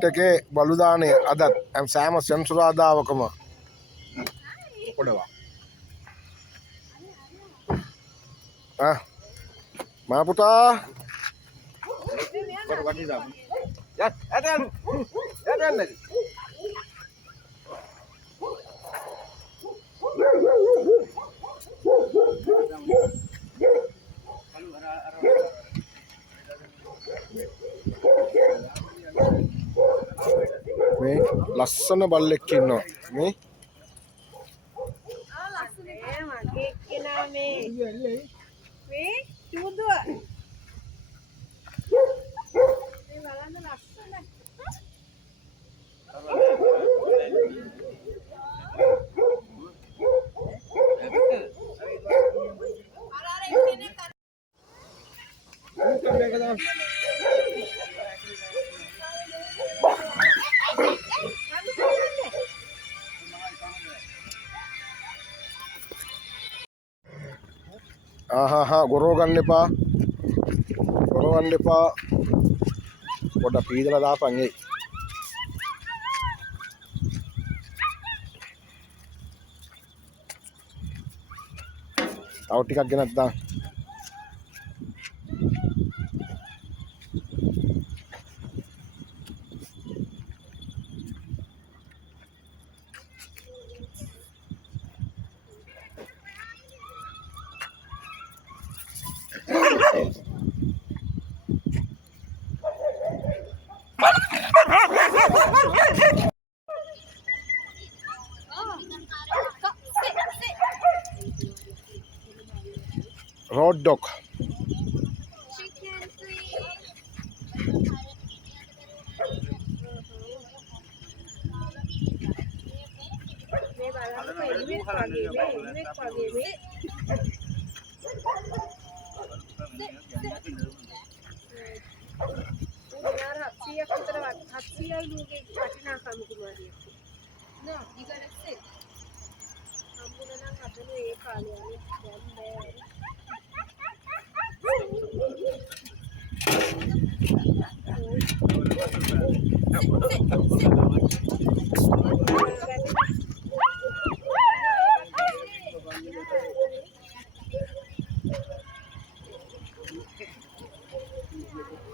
market එකේ බලු දානේ අදත් සෑම සෙන්සුරාදාවකම පොඩවා මා පුතා මේ ලස්සන බල්ලෙක් ඉන්නවා මේ ගොරව ගන්න එපා පොඩ්ඩක් පීදලා දාපන් එයි තව ටිකක් ගෙනත් දාන්න road dog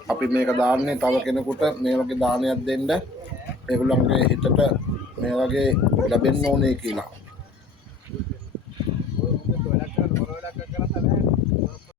අපි මේක දාන්නේ තව කෙනෙකුට මේ වගේ දානයක් දෙන්න ඒගොල්ලන්ගේ හිතට මේ වගේ ලැබෙන්න ඕනේ කියලා